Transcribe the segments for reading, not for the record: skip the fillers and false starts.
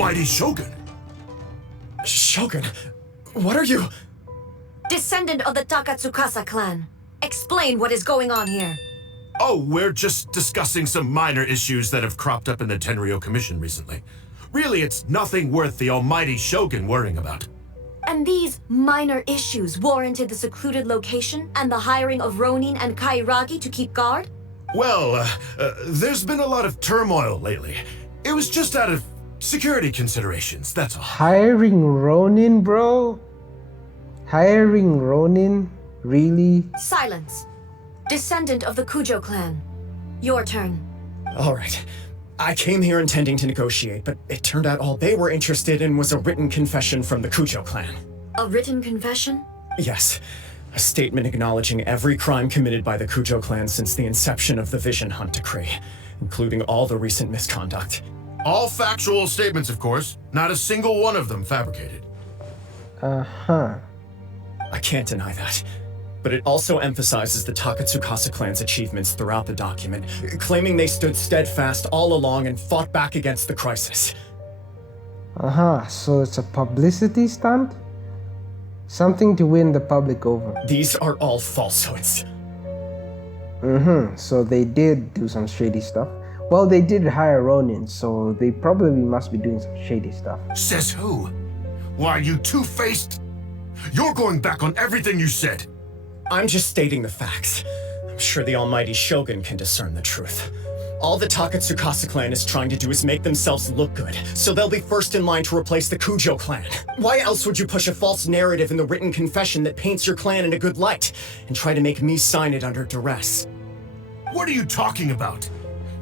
almighty Shogun! Shogun, what are you? Descendant of the Takatsukasa clan. Explain what is going on here. Oh, we're just discussing some minor issues that have cropped up in the Tenryo Commission recently. Really, it's nothing worth the almighty Shogun worrying about. And these minor issues warranted the secluded location and the hiring of Ronin and Kairagi to keep guard? Well, there's been a lot of turmoil lately. It was just out of security considerations, that's all. Hiring Ronin, bro? Hiring Ronin? Really? Silence. Descendant of the Kujo clan. Your turn. All right. I came here intending to negotiate, but it turned out all they were interested in was a written confession from the Kujo clan. A written confession? Yes. A statement acknowledging every crime committed by the Kujo clan since the inception of the Vision Hunt Decree, including all the recent misconduct. All factual statements, of course. Not a single one of them fabricated. Uh-huh. I can't deny that. But it also emphasizes the Takatsukasa clan's achievements throughout the document, claiming they stood steadfast all along and fought back against the crisis. Uh-huh, so it's a publicity stunt? Something to win the public over. These are all falsehoods. Mm-hmm, so they did do some shady stuff. Well, they did hire Ronin, so they probably must be doing some shady stuff. Says who? Why, you two-faced... You're going back on everything you said. I'm just stating the facts. I'm sure the almighty Shogun can discern the truth. All the Takatsukasa clan is trying to do is make themselves look good, so they'll be first in line to replace the Kujo clan. Why else would you push a false narrative in the written confession that paints your clan in a good light, and try to make me sign it under duress? What are you talking about?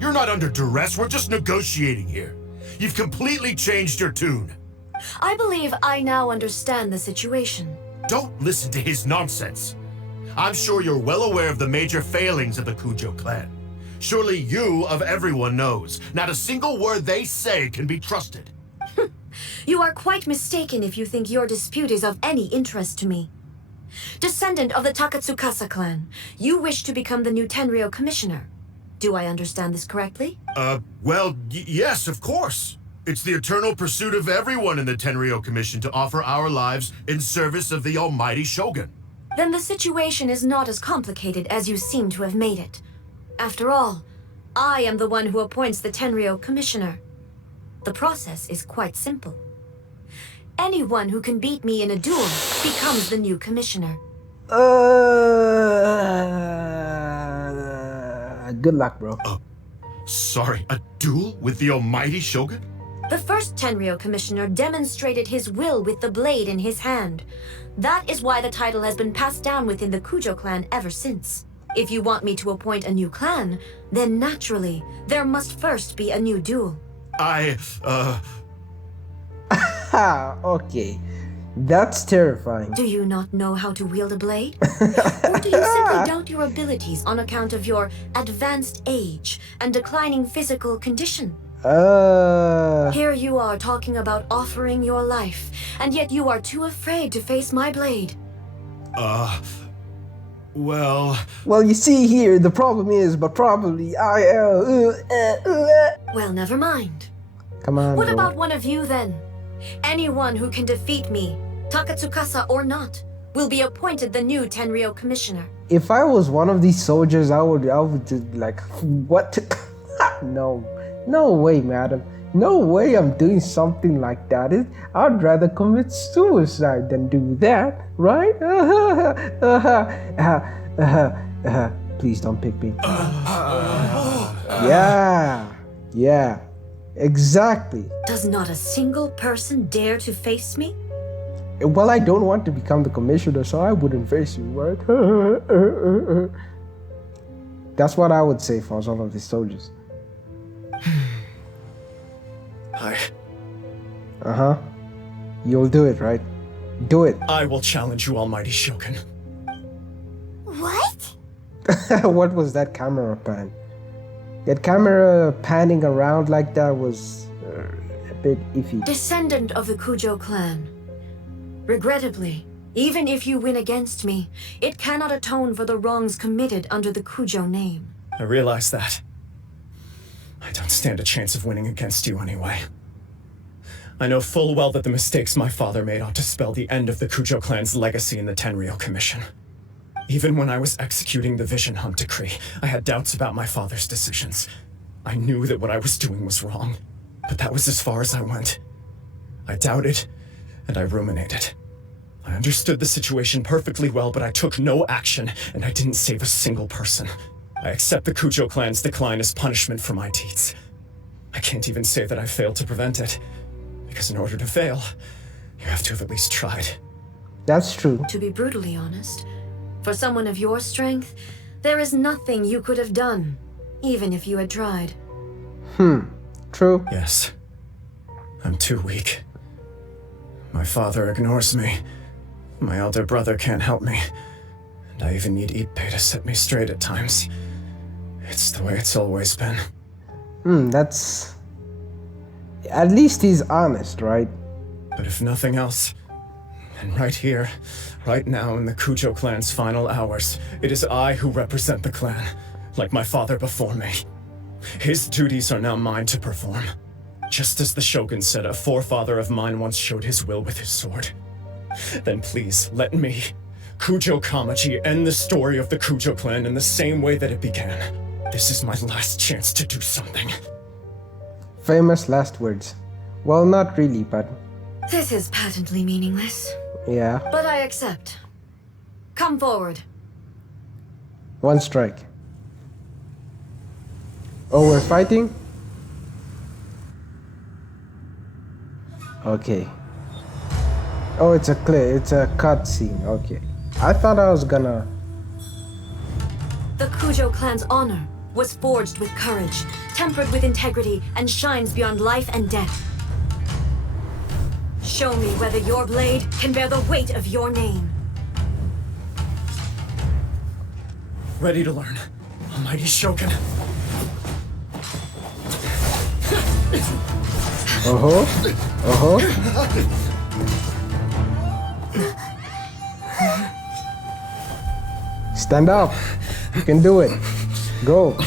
You're not under duress, we're just negotiating here. You've completely changed your tune. I believe I now understand the situation. Don't listen to his nonsense. I'm sure you're well aware of the major failings of the Kujo clan. Surely you, of everyone, knows. Not a single word they say can be trusted. You are quite mistaken if you think your dispute is of any interest to me. Descendant of the Takatsukasa clan, you wish to become the new Tenryo commissioner. Do I understand this correctly? Well, yes, of course. It's the eternal pursuit of everyone in the Tenryo Commission to offer our lives in service of the almighty Shogun. Then the situation is not as complicated as you seem to have made it. After all, I am the one who appoints the Tenryo commissioner. The process is quite simple. Anyone who can beat me in a duel becomes the new commissioner. Good luck, bro. Sorry, a duel with the almighty Shogun? The first Tenryo commissioner demonstrated his will with the blade in his hand. That is why the title has been passed down within the Kujo clan ever since. If you want me to appoint a new clan, then naturally, there must first be a new duel. Okay. That's terrifying. Do you not know how to wield a blade? Or do you simply doubt your abilities on account of your advanced age and declining physical condition? Here you are talking about offering your life, and yet you are too afraid to face my blade. Well, you see here, the problem is, but probably Well, never mind. Come on, What bro. about one of you then? Anyone who can defeat me, Takatsukasa or not, will be appointed the new Tenryo commissioner. If I was one of these soldiers, I would just like, what? No way, madam. No way I'm doing something like that. I'd rather commit suicide than do that, right? Please don't pick me. Yeah, exactly. Does not a single person dare to face me? Well, I don't want to become the commissioner, so I wouldn't face you, right? That's what I would say for some of these soldiers. You'll do it, right? Do it. I will challenge you, almighty Shogun. What? What was that camera pan? That camera panning around like that was a bit iffy. Descendant of the Kujo clan. Regrettably, even if you win against me, it cannot atone for the wrongs committed under the Kujo name. I realize that. I don't stand a chance of winning against you anyway. I know full well that the mistakes my father made ought to spell the end of the Kujo clan's legacy in the Tenryou Commission. Even when I was executing the Vision Hunt decree, I had doubts about my father's decisions. I knew that what I was doing was wrong, but that was as far as I went. I doubted, and I ruminated. I understood the situation perfectly well, but I took no action, and I didn't save a single person. I accept the Kujo clan's decline as punishment for my deeds. I can't even say that I failed to prevent it, because in order to fail, you have to have at least tried. That's true. To be brutally honest, for someone of your strength, there is nothing you could have done, even if you had tried. True. Yes. I'm too weak. My father ignores me. My elder brother can't help me. And I even need Ippei to set me straight at times. It's the way it's always been. That's... At least he's honest, right? But if nothing else, and right here, right now in the Kujo clan's final hours, it is I who represent the clan, like my father before me. His duties are now mine to perform. Just as the Shogun said a forefather of mine once showed his will with his sword. Then please, let me, Kujo Kamaji, end the story of the Kujo clan in the same way that it began. This is my last chance to do something. Famous last words. Well, not really, but... This is patently meaningless, yeah. but I accept. Come forward. One strike. Oh, we're fighting? Okay. Oh, it's a cutscene. Okay. I thought I was gonna... The Kujo clan's honor was forged with courage, tempered with integrity, and shines beyond life and death. Show me whether your blade can bear the weight of your name. Ready to learn. Almighty Shogun. Stand up. You can do it. Go.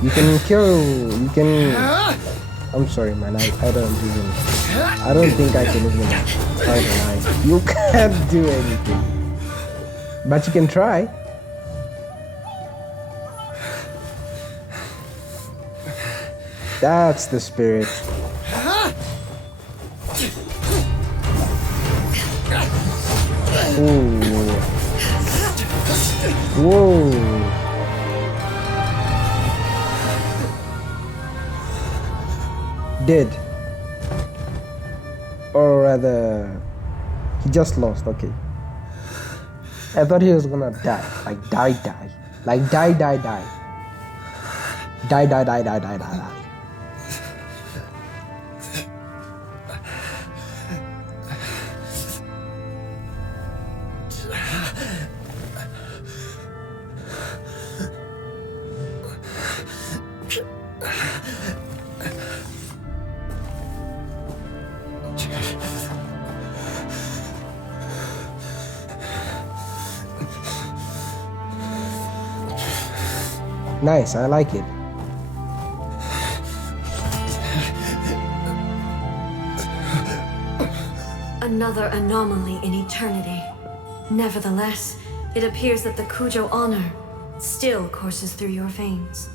You can kill. You can... I'm sorry, man. I don't think I can even fight a knife. You can't do anything. But you can try. That's the spirit. Ooh. Whoa. Dead. Or rather, he just lost. Okay. I thought he was gonna die. Like die. Like die. Die. Nice, I like it. Another anomaly in eternity. Nevertheless, it appears that the Kujo honor still courses through your veins.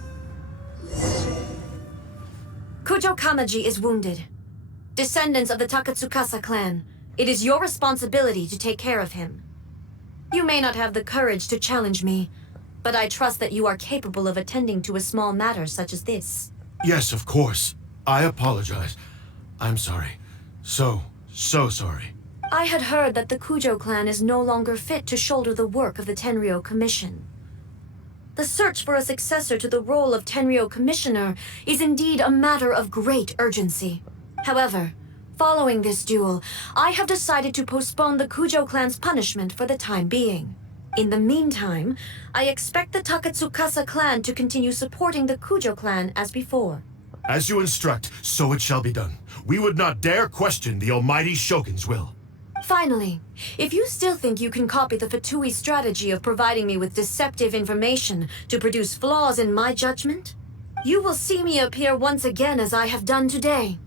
Kujo Kamaji is wounded. Descendants of the Takatsukasa clan, it is your responsibility to take care of him. You may not have the courage to challenge me, but I trust that you are capable of attending to a small matter such as this. Yes, of course. I apologize. I'm sorry. So sorry. I had heard that the Kujo clan is no longer fit to shoulder the work of the Tenryou Commission. The search for a successor to the role of Tenryou Commissioner is indeed a matter of great urgency. However, following this duel, I have decided to postpone the Kujo clan's punishment for the time being. In the meantime, I expect the Takatsukasa clan to continue supporting the Kujo clan as before. As you instruct, so it shall be done. We would not dare question the almighty Shogun's will. Finally, if you still think you can copy the Fatui strategy of providing me with deceptive information to produce flaws in my judgment, you will see me appear once again as I have done today.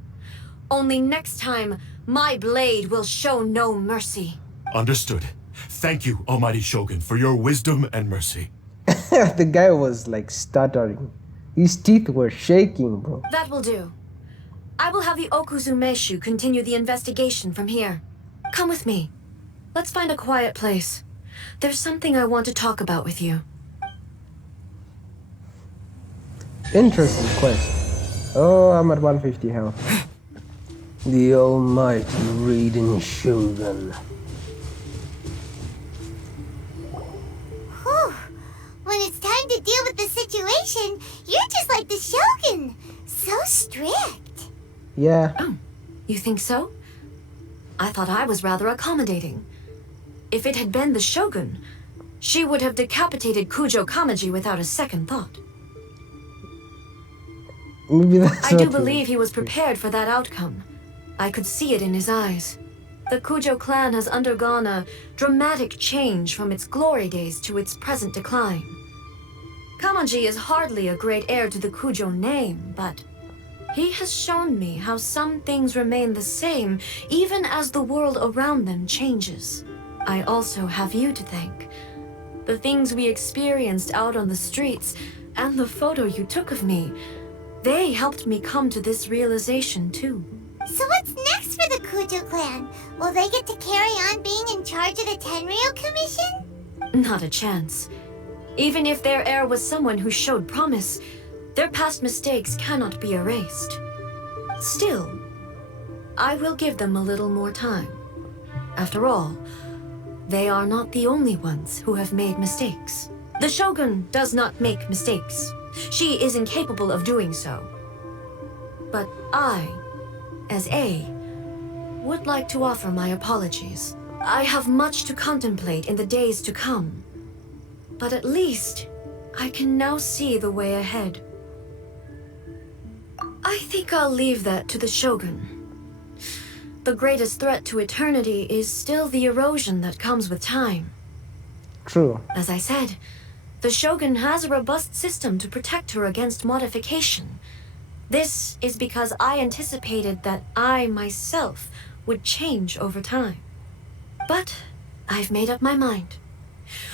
Only next time, my blade will show no mercy. Understood. Thank you, Almighty Shogun, for your wisdom and mercy. The guy was like stuttering. His teeth were shaking, bro. That will do. I will have the Okuzumeshu continue the investigation from here. Come with me. Let's find a quiet place. There's something I want to talk about with you. Interesting quest. Oh, I'm at 150 health. The almighty Raiden Shogun. Whew. When it's time to deal with the situation, you're just like the Shogun. So strict. Yeah. Oh, you think so? I thought I was rather accommodating. If it had been the Shogun, she would have decapitated Kujo Kamaji without a second thought. Maybe that's I do not believe he was prepared for that outcome. I could see it in his eyes. The Kujo clan has undergone a dramatic change from its glory days to its present decline. Kamaji is hardly a great heir to the Kujo name, but he has shown me how some things remain the same even as the world around them changes. I also have you to thank. The things we experienced out on the streets and the photo you took of me, they helped me come to this realization too. So what's next for the Kujo clan? Will they get to carry on being in charge of the Tenryo Commission? Not a chance. Even if their heir was someone who showed promise, their past mistakes cannot be erased. Still, I will give them a little more time. After all, they are not the only ones who have made mistakes. The Shogun does not make mistakes. She is incapable of doing so. But I, as A, would like to offer my apologies. I have much to contemplate in the days to come. But at least, I can now see the way ahead. I think I'll leave that to the Shogun. The greatest threat to eternity is still the erosion that comes with time. true. As I said, the Shogun has a robust system to protect her against modification. This is because I anticipated that I myself would change over time. But I've made up my mind.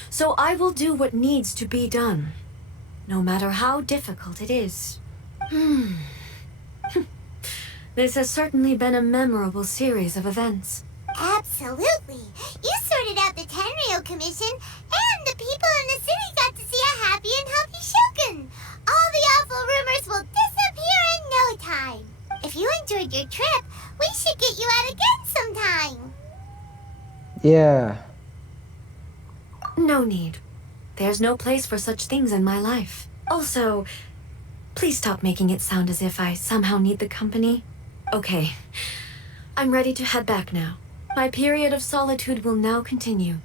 So I will do what needs to be done, no matter how difficult it is. This has certainly been a memorable series of events. Absolutely. You sorted out the Tenryo Commission, and the people in the city got to see a happy and healthy Shogun. All the awful rumors will disappear in no time. If you enjoyed your trip, we should get you out again sometime. Yeah. No need. There's no place for such things in my life. Also, please stop making it sound as if I somehow need the company. Okay, I'm ready to head back now. My period of solitude will now continue,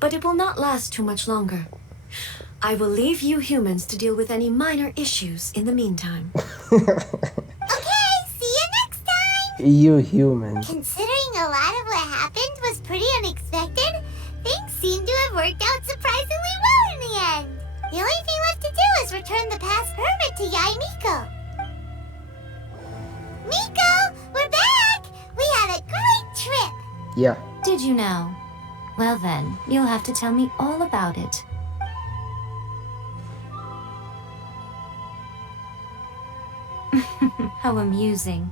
but it will not last too much longer. I will leave you humans to deal with any minor issues in the meantime. Okay, see you next time. You humans. Considering a lot of what happened was pretty unexpected, things seem to have worked out surprisingly well in the end. The only thing left to do is return the past hermit to Yai Miko. Miko, we're back! We had a great trip! Yeah. Did you now? Well then, you'll have to tell me all about it. How amusing.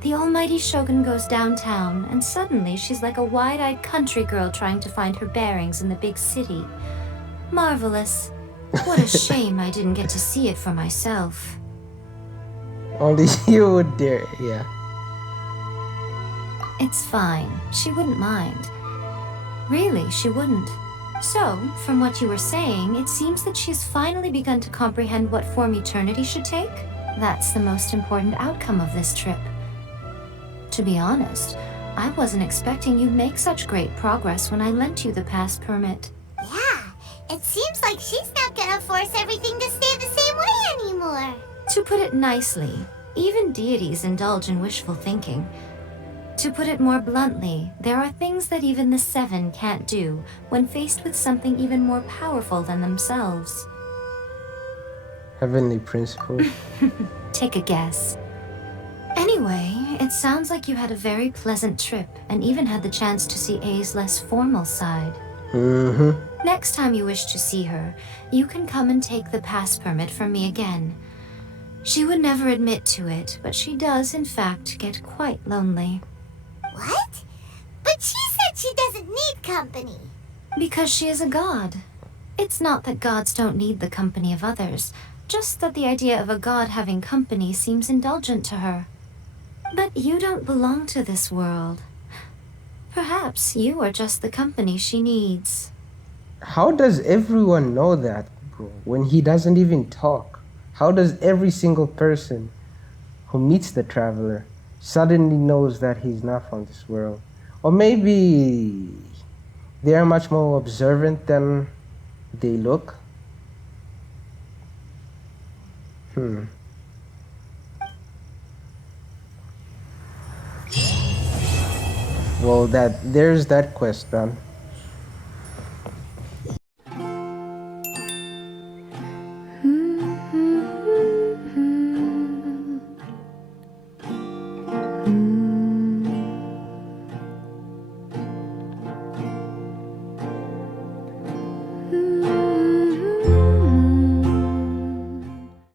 The almighty Shogun goes downtown, and suddenly she's like a wide-eyed country girl trying to find her bearings in the big city. Marvelous. What a shame I didn't get to see it for myself. Only you would dare. Yeah. It's fine. She wouldn't mind. Really, she wouldn't. So, from what you were saying, it seems that she's finally begun to comprehend what form eternity should take? That's the most important outcome of this trip. To be honest, I wasn't expecting you'd make such great progress when I lent you the pass permit. Yeah, it seems like she's not gonna force everything to stay the same way anymore. To put it nicely, even deities indulge in wishful thinking. To put it more bluntly, there are things that even the Seven can't do when faced with something even more powerful than themselves. Heavenly principle. Take a guess. Anyway, it sounds like you had a very pleasant trip and even had the chance to see A's less formal side. Next time you wish to see her, you can come and take the pass permit from me again. She would never admit to it, but she does, in fact, get quite lonely. What? But she said she doesn't need company. Because she is a god. It's not that gods don't need the company of others, just that the idea of a god having company seems indulgent to her. But you don't belong to this world. Perhaps you are just the company she needs. How does everyone know that, bro, when he doesn't even talk? How does every single person who meets the traveler suddenly knows that he's not from this world? Or maybe they are much more observant than they look? Well, there's that quest done.